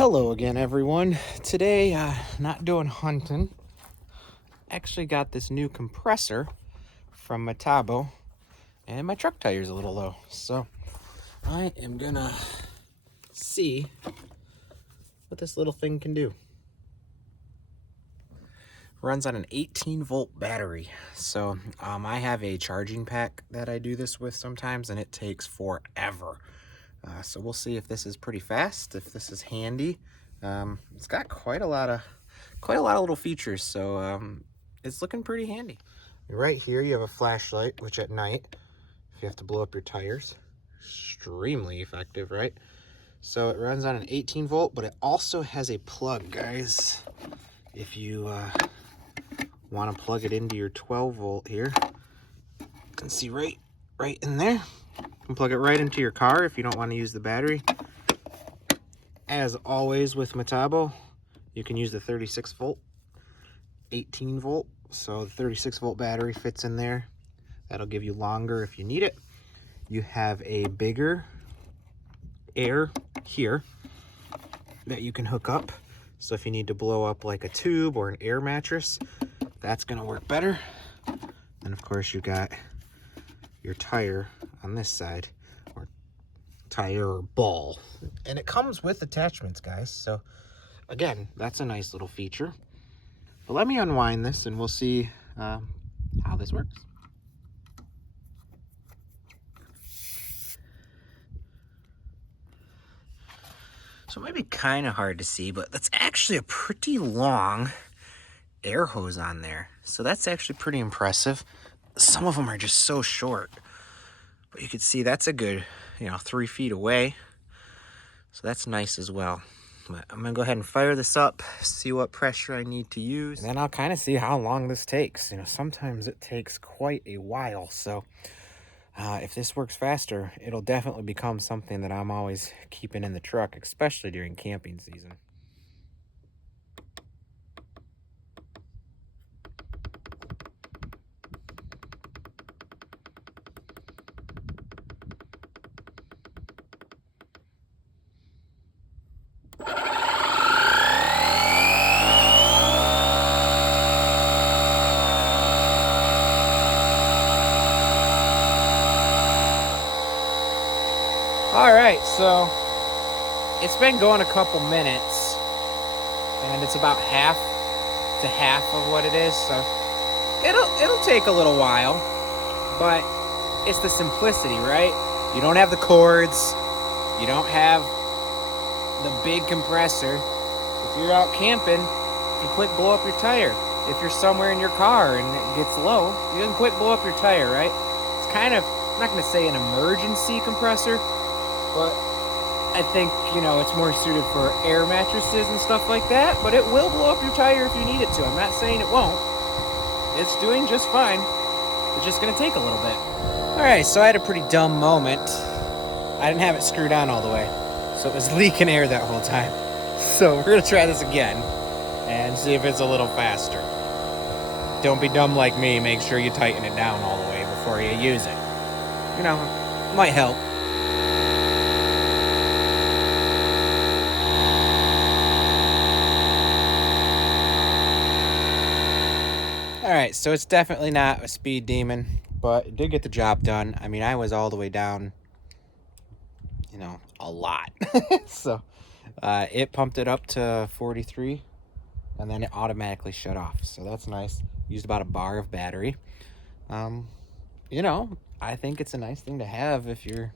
Hello again, everyone. Today, not doing hunting. Actually got this new compressor from Metabo, and my truck tire's a little low. So I am gonna see what this little thing can do. Runs on an 18-volt battery. So I have a charging pack that I do this with sometimes, and it takes forever. So we'll see if this is pretty fast, if this is handy. It's got quite a lot of little features, so it's looking pretty handy. Right here you have a flashlight, which at night, if you have to blow up your tires, extremely effective, right? So it runs on an 18 volt, but it also has a plug, guys. If you want to plug it into your 12 volt here, you can see right in there. You can plug it right into your car if you don't want to use the battery. As always with Metabo, you can use the 36 volt, 18 volt. So the 36 volt battery fits in there. That'll give you longer if you need it. You have a bigger air here that you can hook up. So if you need to blow up like a tube or an air mattress, that's gonna work better. And of course you got your tire on this side, or tire or ball. And it comes with attachments, guys. So again, that's a nice little feature. But let me unwind this and we'll see how this works. So it might be kind of hard to see, but that's actually a pretty long air hose on there. So that's actually pretty impressive. Some of them are just so short, but you can see that's a good, 3 feet away. So that's nice as well. But I'm gonna go ahead and fire this up, see what pressure I need to use, and then I'll kind of see how long this takes. Sometimes it takes quite a while. So if this works faster, it'll definitely become something that I'm always keeping in the truck, especially during camping season. All right, so it's been going a couple minutes, and it's about half to half of what it is. So it'll take a little while, but it's the simplicity, right? You don't have the cords, you don't have the big compressor. If you're out camping, you can quick blow up your tire. If you're somewhere in your car and it gets low, you can quick blow up your tire, right? It's kind of, I'm not going to say an emergency compressor, but I think, it's more suited for air mattresses and stuff like that, but it will blow up your tire if you need it to. I'm not saying it won't. It's doing just fine. It's just going to take a little bit. All right, so I had a pretty dumb moment. I didn't have it screwed on all the way, so it was leaking air that whole time. So we're going to try this again and see if it's a little faster. Don't be dumb like me. Make sure you tighten it down all the way before you use it. It might help. All right, so it's definitely not a speed demon, but it did get the job done. I mean, I was all the way down, a lot. So it pumped it up to 43, and then it automatically shut off. So that's nice. Used about a bar of battery. I think it's a nice thing to have if you're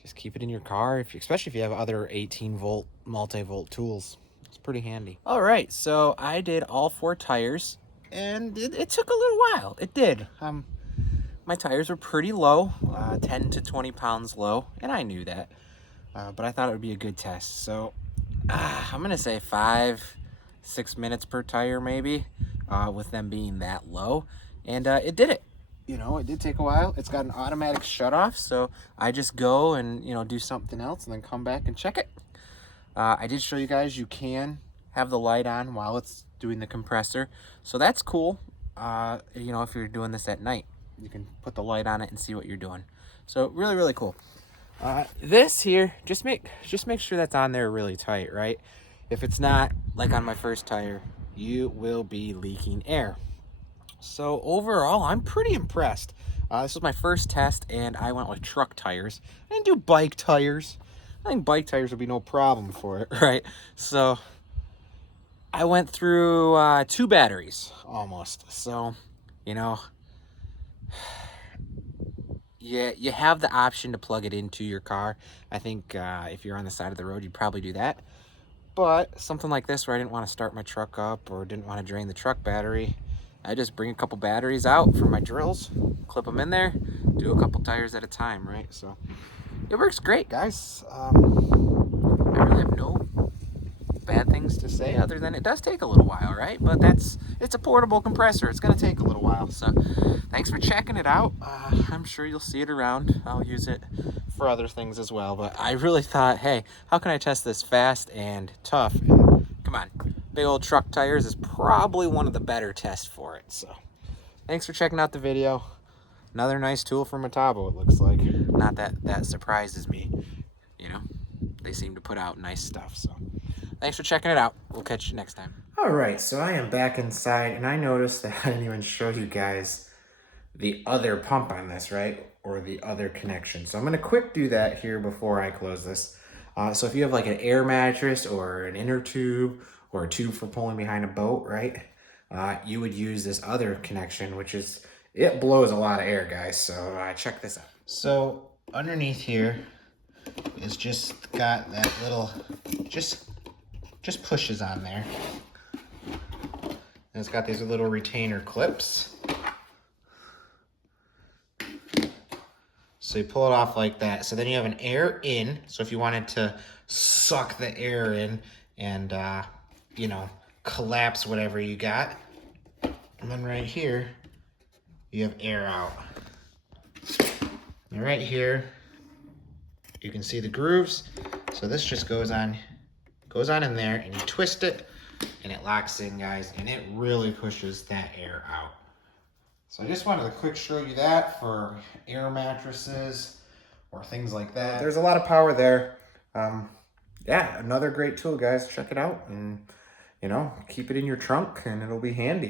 just keep it in your car, especially if you have other 18-volt, multi-volt tools. It's pretty handy. All right, so I did all 4 tires. And it took a little while. It did. My tires were pretty low, 10 to 20 pounds low, and I knew that. But I thought it would be a good test. So I'm going to say 5-6 minutes per tire maybe, with them being that low. And it did it. It did take a while. It's got an automatic shut-off, so I just go and, do something else and then come back and check it. I did show you guys you can have the light on while it's doing the compressor, so that's cool. If you're doing this at night, you can put the light on it and see what you're doing. So really cool. This here, just make sure that's on there really tight, right? If it's not, like on my first tire, you will be leaking air. So overall, I'm pretty impressed. This was my first test, and I went with truck tires. I didn't do bike tires. I think bike tires would be no problem for it, right? So I went through 2 batteries almost. So, you know, yeah, you have the option to plug it into your car. I think if you're on the side of the road, you'd probably do that. But something like this where I didn't want to start my truck up or didn't want to drain the truck battery, I just bring a couple batteries out from my drills, clip them in there, do a couple tires at a time, right? So it works great, guys. I really have no bad things to say other than it does take a little while, right? But it's a portable compressor. It's going to take a little while. So thanks for checking it out. I'm sure you'll see it around. I'll use it for other things as well. But I really thought, hey, how can I test this fast and tough? And come on, big old truck tires is probably one of the better tests for it. So thanks for checking out the video. Another nice tool from Metabo, it looks like. Not that surprises me. You know, they seem to put out nice stuff. So thanks for checking it out. We'll catch you next time. All right, so I am back inside, and I noticed that I didn't even show you guys the other pump on this, right? Or the other connection. So I'm gonna quick do that here before I close this. So if you have like an air mattress or an inner tube or a tube for pulling behind a boat, right? You would use this other connection, which is, it blows a lot of air, guys. So check this out. So underneath here is just got that little, just pushes on there. And it's got these little retainer clips. So you pull it off like that. So then you have an air in. So if you wanted to suck the air in and, you know, collapse whatever you got. And then right here, you have air out. And right here, you can see the grooves. So this just goes on in there, and you twist it and it locks in, guys, and it really pushes that air out. So I just wanted to quick show you that for air mattresses or things like that. There's a lot of power there. Yeah, another great tool, guys. Check it out and, you know, keep it in your trunk and it'll be handy.